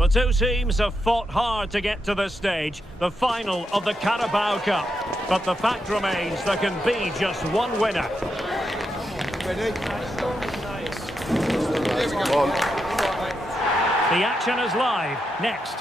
The two teams have fought hard to get to this stage, the final of the Carabao Cup. But the fact remains there can be just one winner. Ready? The action is live. Next.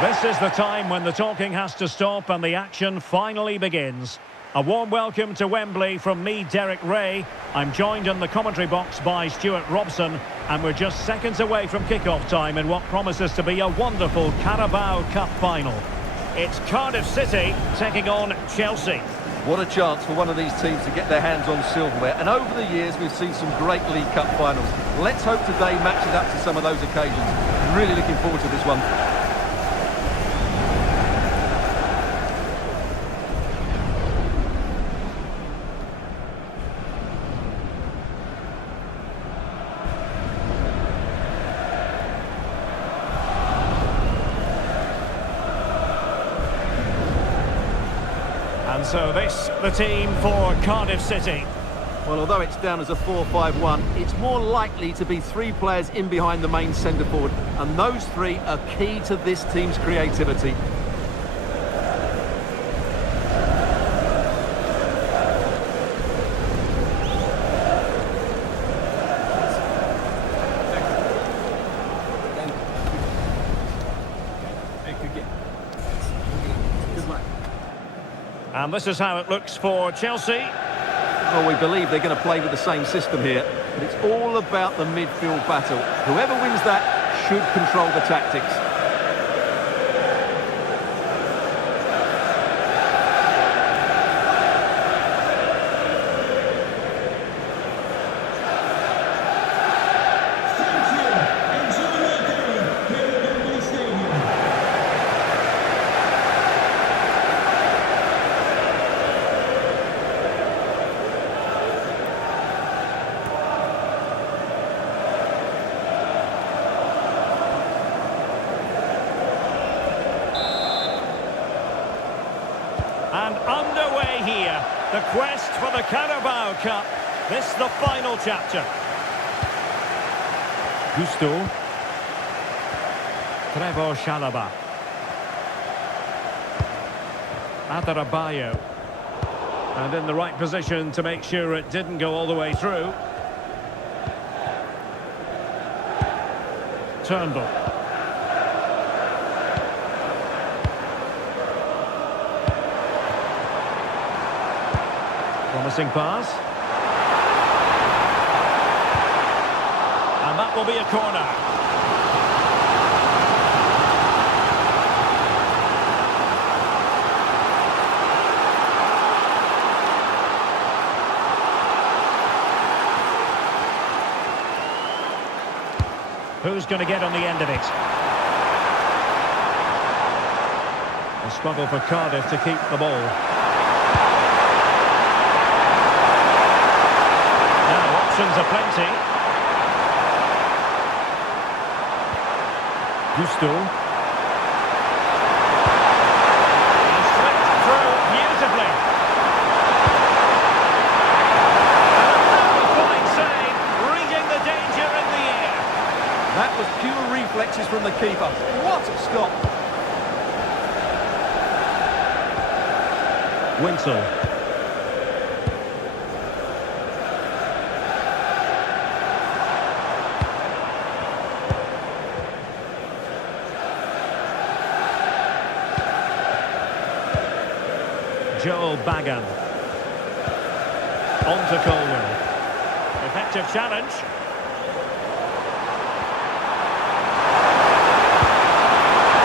This is the time when the talking has to stop and the action finally begins. A warm welcome to Wembley from me, Derek Ray. I'm joined in the commentary box by Stuart Robson, and we're just seconds away from kick-off time in what promises to be a wonderful Carabao Cup final. It's Cardiff City taking on Chelsea. What a chance for one of these teams to get their hands on silverware, and over the years we've seen some great League Cup finals. Let's hope today matches up to some of those occasions. Really looking forward to this one. And so this, the team for Cardiff City. Well, although it's down as a 4-5-1, it's more likely to be three players in behind the main centre forward, and those three are key to this team's creativity. And this is how it looks for Chelsea. Well, we believe they're going to play with the same system here, but it's all about the midfield battle. Whoever wins that should control the tactics. And underway here, the quest for the Carabao Cup. This the final chapter. Gusto. Trevor Chalobah. Adarabioyo. And in the right position to make sure it didn't go all the way through. Turnbull. Promising pass. And that will be a corner. Who's going to get on the end of it? A struggle for Cardiff to keep the ball. Options are plenty. Gusto. And slipped through beautifully. And a fine save, reading the danger in the air. That was pure reflexes from the keeper. What a stop! Winsel. Joel Bagan. On to Colwell. Effective challenge.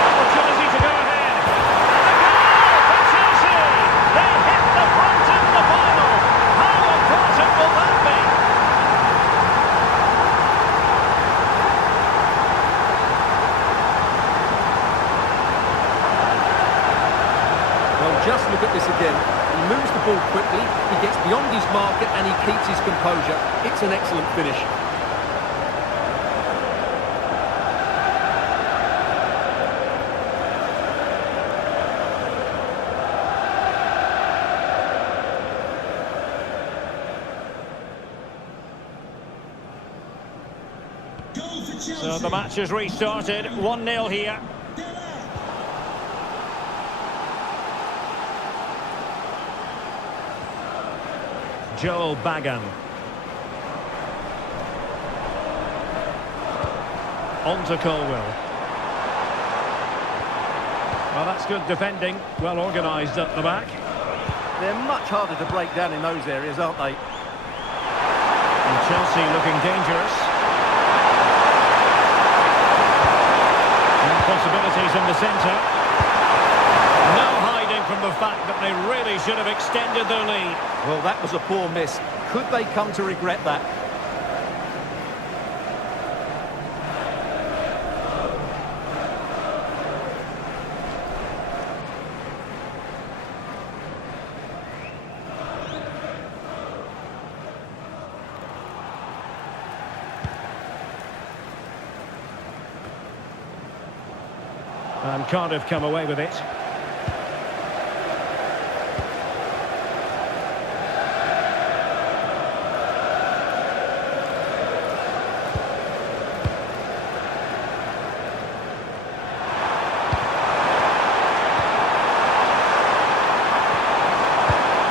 Opportunity to go ahead. And a goal for Chelsea! They hit the front in the final. How important will that be? Well, just look at this again. He moves the ball quickly, he gets beyond his marker and he keeps his composure. It's an excellent finish. So the match has restarted, 1-0 here. Joel Bagan. On to Colwill. Well, that's good defending, well organised at the back. They're much harder to break down in those areas, aren't they? And Chelsea looking dangerous. And possibilities in the centre. No hiding from the fact that they really should have extended their lead. Well, that was a poor miss. Could they come to regret that? And Cardiff come away with it.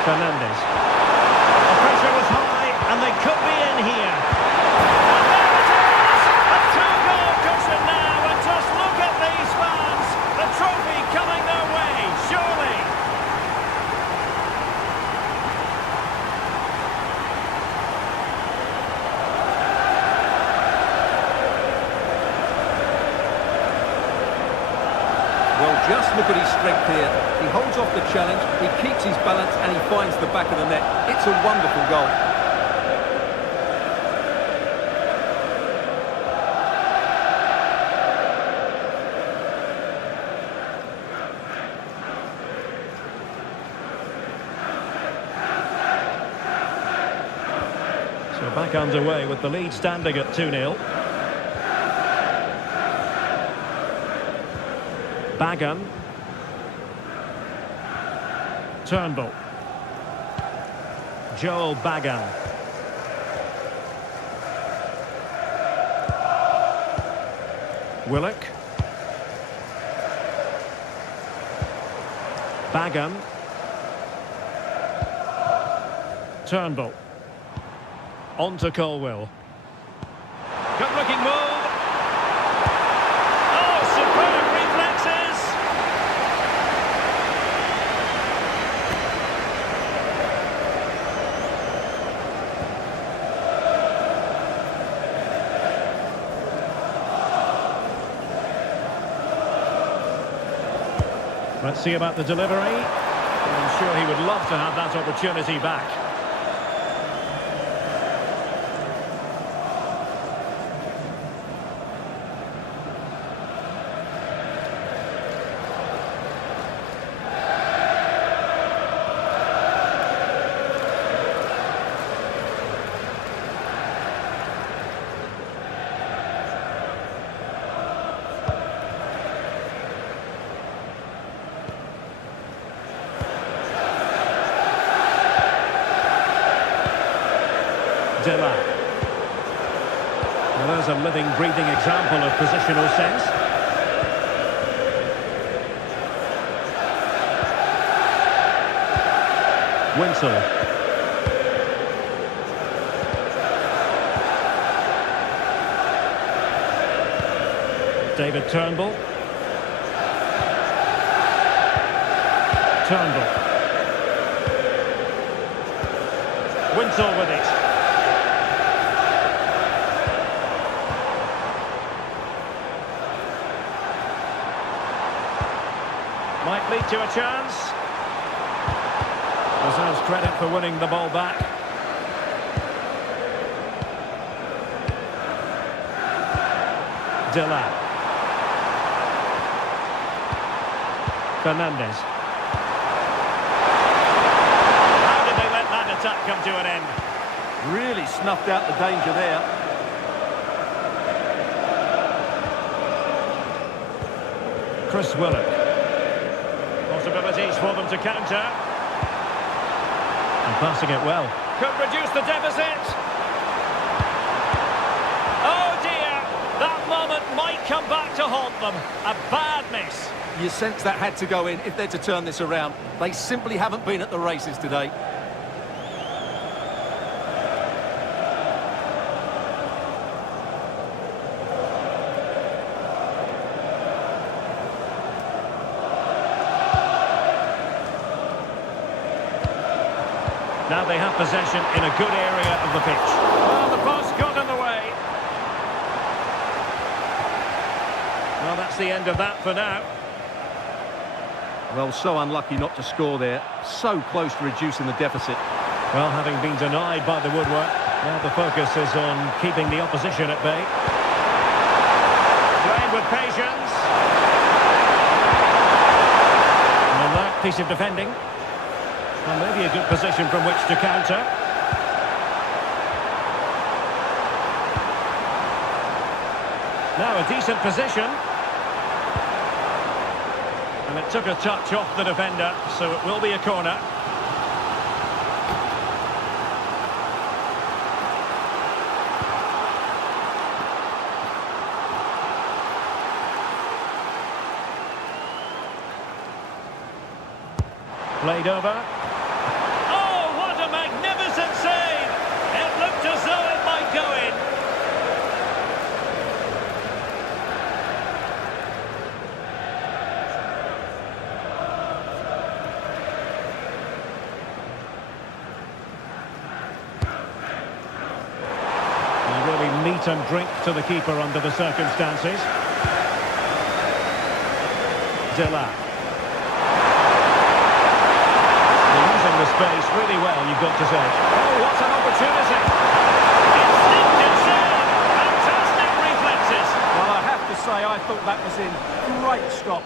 Fernandez. The pressure was high, and they could be in here. And there it is! A two-goal cushion now, and just look at these fans. The trophy coming their way, surely. Well, just look at his strength here. He holds off the challenge, he keeps his balance, and he finds the back of the net. It's a wonderful goal. So back underway with the lead standing at 2-0. Bagan. Turnbull. Joel Bagan. Willock. Bagan. Turnbull. On to Colwill. Good looking move. Oh, superb reflexes. Let's see about the delivery. I'm sure he would love to have that opportunity back. Delap. Well, there's a living, breathing example of positional sense. Winsel. David Turnbull. Turnbull. Winsel with it. Might lead to a chance. Deserves credit for winning the ball back. Delap. Fernandez. How did they let that attack come to an end? Really snuffed out the danger there. Chris Willock. Possibilities for them to counter. And passing it well. Could reduce the deficit. Oh dear! problem. A bad miss. You sense that had to go in if they're to turn this around. They simply haven't been at the races today. Now they have possession in a good area of the pitch. Well, the post got in the way. Well, that's the end of that for now. Well, so unlucky not to score there. So close to reducing the deficit. Well, having been denied by the woodwork, now the focus is on keeping the opposition at bay. Playing with patience. An alert piece of defending. And maybe a good position from which to counter. Now a decent position. And it took a touch off the defender, so it will be a corner. Played over. Meat and drink to the keeper under the circumstances. Delap. They're using the space really well, you've got to say. Oh, what an opportunity! Instinctive save! Fantastic reflexes! Well, I have to say, I thought that was in. Great stop.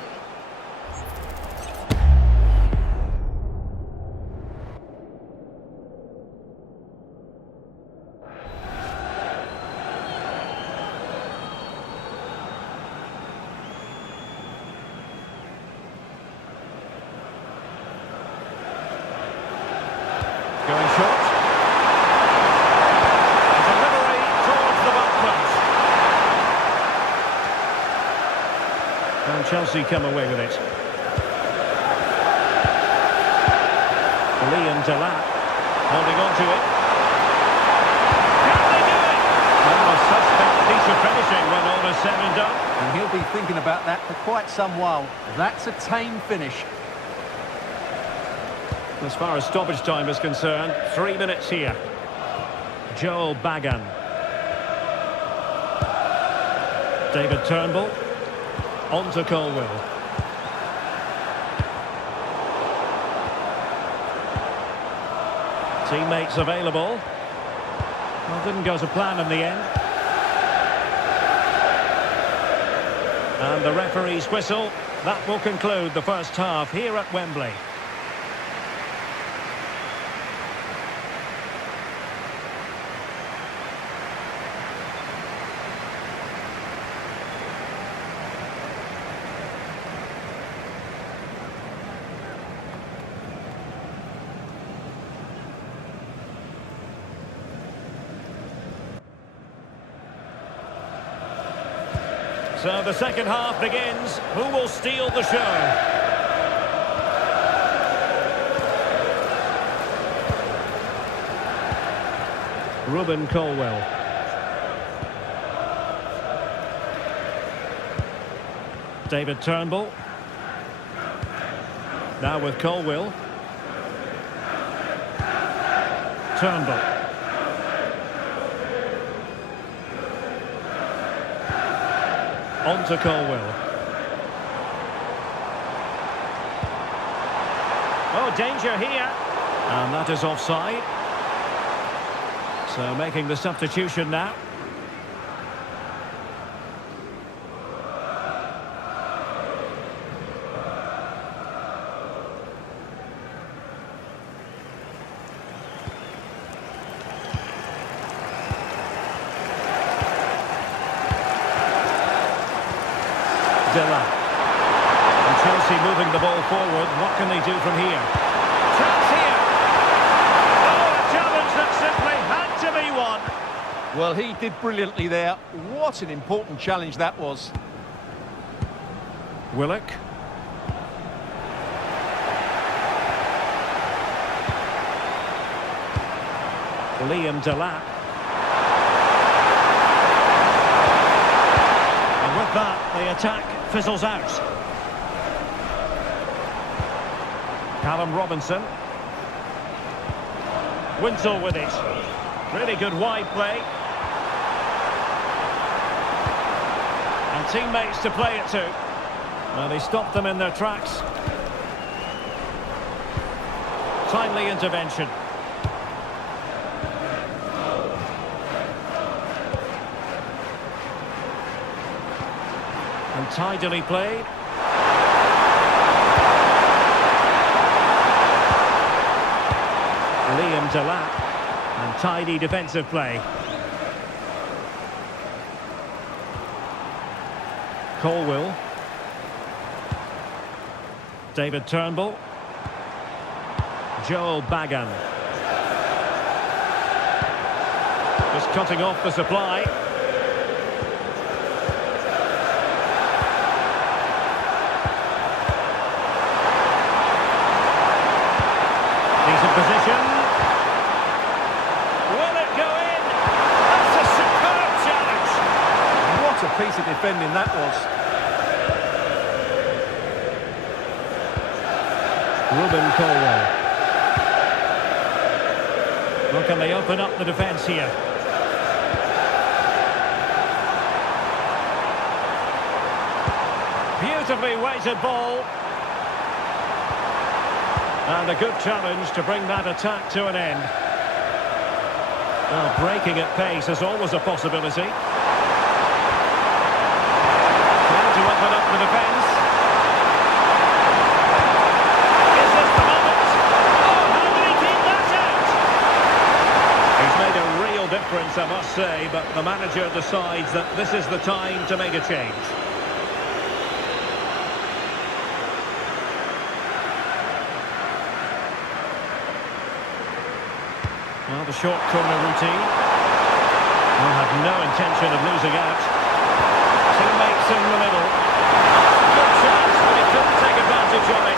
Going short. A delivery towards the back post. And Chelsea come away with it. Delap holding on to it. Can they do it? Well, a suspect piece of finishing when all is said and done. And he'll be thinking about that for quite some while. That's a tame finish. As far as stoppage time is concerned, 3 minutes here. Joel Bagan. David Turnbull. On to Colwill. Teammates available. Well, didn't go to plan in the end. And the referee's whistle. That will conclude the first half here at Wembley. So the second half begins. Who will steal the show? Ruben Colwill. David Turnbull. Now with Colwill. Turnbull. On to Colwill. Oh, danger here. And that is offside. So making the substitution now. Delap. And Chelsea moving the ball forward. What can they do from here? Chance here. Oh, a challenge that simply had to be won. Well, he did brilliantly there. What an important challenge that was. Willock. Delap. And with that, the attack fizzles out. Callum Robinson. Wintle with it. Really good wide play. And teammates to play it to. Well, they stopped them in their tracks. Timely intervention. And tidily played. Delap, and tidy defensive play. Colwill. David Turnbull. Joel Bagan. Just cutting off the supply. Decent position. What a piece of defending that was. Ruben Colwill. Well, can they open up the defence here? Beautifully weighted ball. And a good challenge to bring that attack to an end. Well, breaking at pace is always a possibility. To open up the defence. Is this the moment? Oh, how did he keep that out? He's made a real difference, I must say, but the manager decides that this is the time to make a change. Well, the short corner routine. Will have no intention of losing out. Teammates in the middle. Good chance, but he couldn't take advantage of it.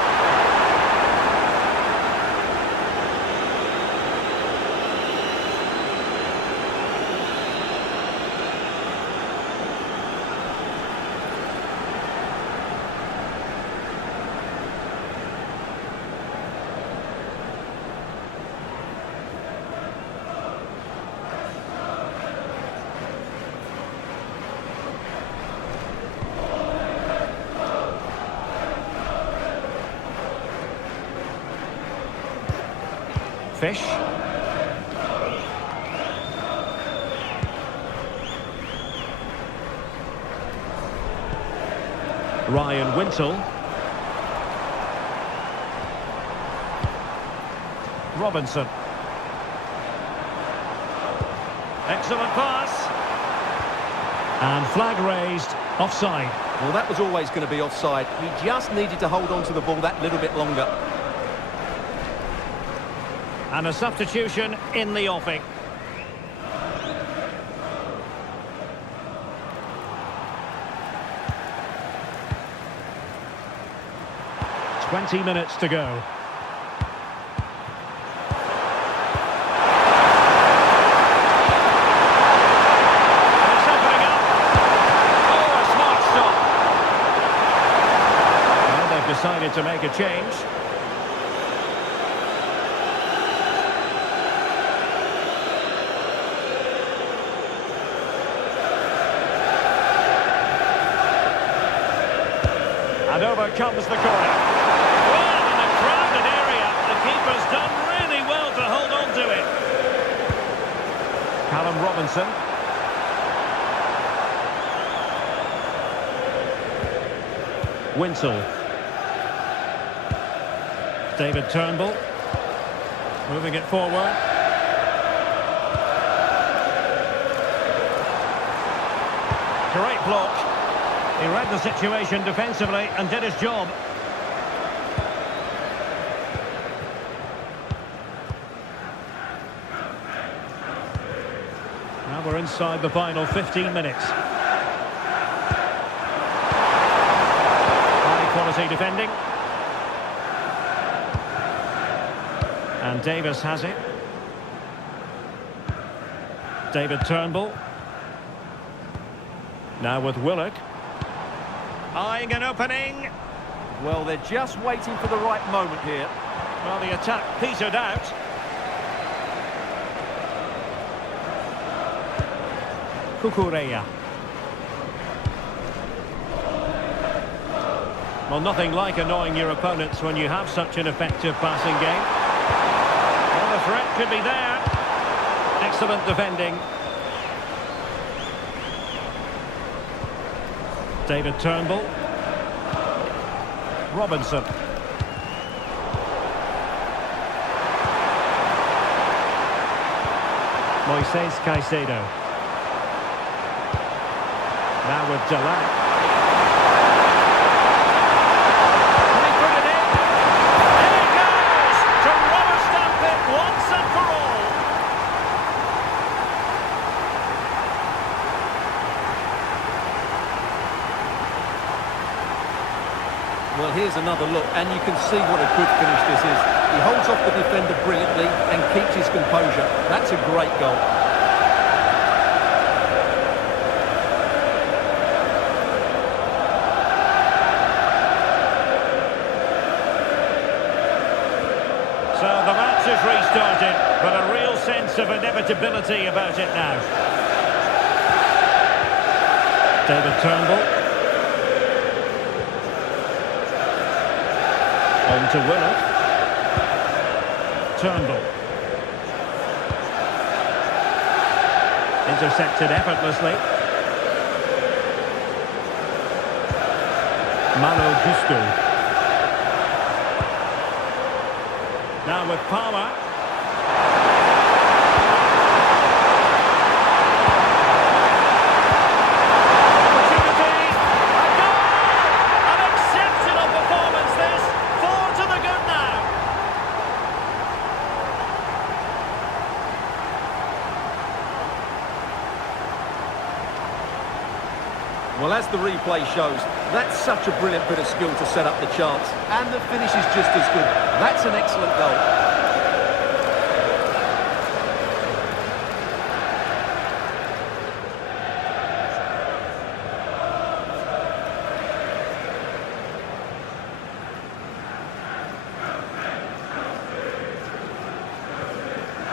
Fish. Ryan Wintle. Robinson. Excellent pass. And flag raised. Offside. Well, that was always going to be offside. He just needed to hold on to the ball that little bit longer. And a substitution in the offing. "20 minutes to go. And it's opening up. Oh, a smart stop. Well, they've decided to make a change. And over comes the corner. Well, in a crowded area, the keeper's done really well to hold on to it. Callum Robinson. Wintle. David Turnbull. Moving it forward. Great block. He read the situation defensively and did his job. Now we're inside the final 15 minutes. quality defending. And Davis has it. David Turnbull. Now with Willock. Eyeing an opening. Well, they're just waiting for the right moment here. Well, the attack petered out. Cucurella. Well, nothing like annoying your opponents when you have such an effective passing game. Well, the threat could be there. Excellent defending. David Turnbull. Robinson. Moises Caicedo. Now with Delap. And he put it in. In it goes! To rubber stamp it once and for all. Well, here's another look, and you can see what a good finish this is. He holds off the defender brilliantly and keeps his composure. That's a great goal. So the match has restarted, but a real sense of inevitability about it now. David Turnbull. On to Willock. Turnbull. Intercepted effortlessly. Malo Gusto. Now with Palmer. Opportunity. A goal! An exceptional performance this. 4 to the good now. Well, as the replay shows, that's such a brilliant bit of skill to set up the chance. And the finish is just as good. That's an excellent goal.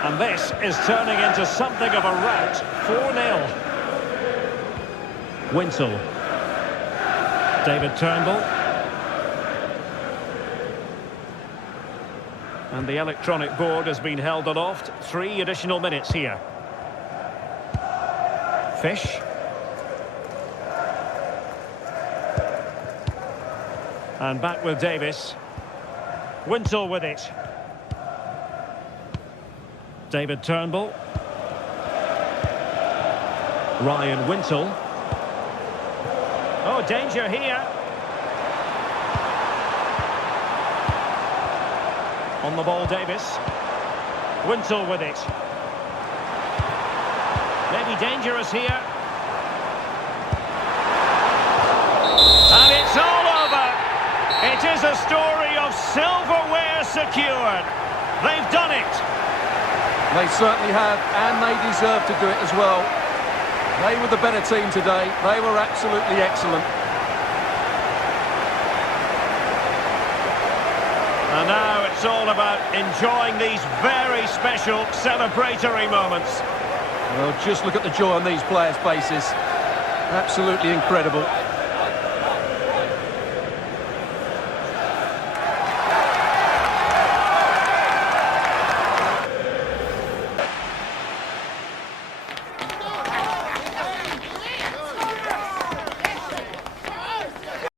And this is turning into something of a rout. 4-0. Winsel. David Turnbull. And the electronic board has been held aloft. 3 additional minutes here. Fish. And back with Davis. Winsel with it. David Turnbull. Ryan Winsel. Oh, danger here. On the ball, Davis. Winsel with it. Maybe dangerous here. And it's all over. It is a story of silverware secured. They've done it. They certainly have, and they deserve to do it as well. They were the better team today. They were absolutely excellent. And now it's all about enjoying these very special celebratory moments. Well, just look at the joy on these players' faces. Absolutely incredible.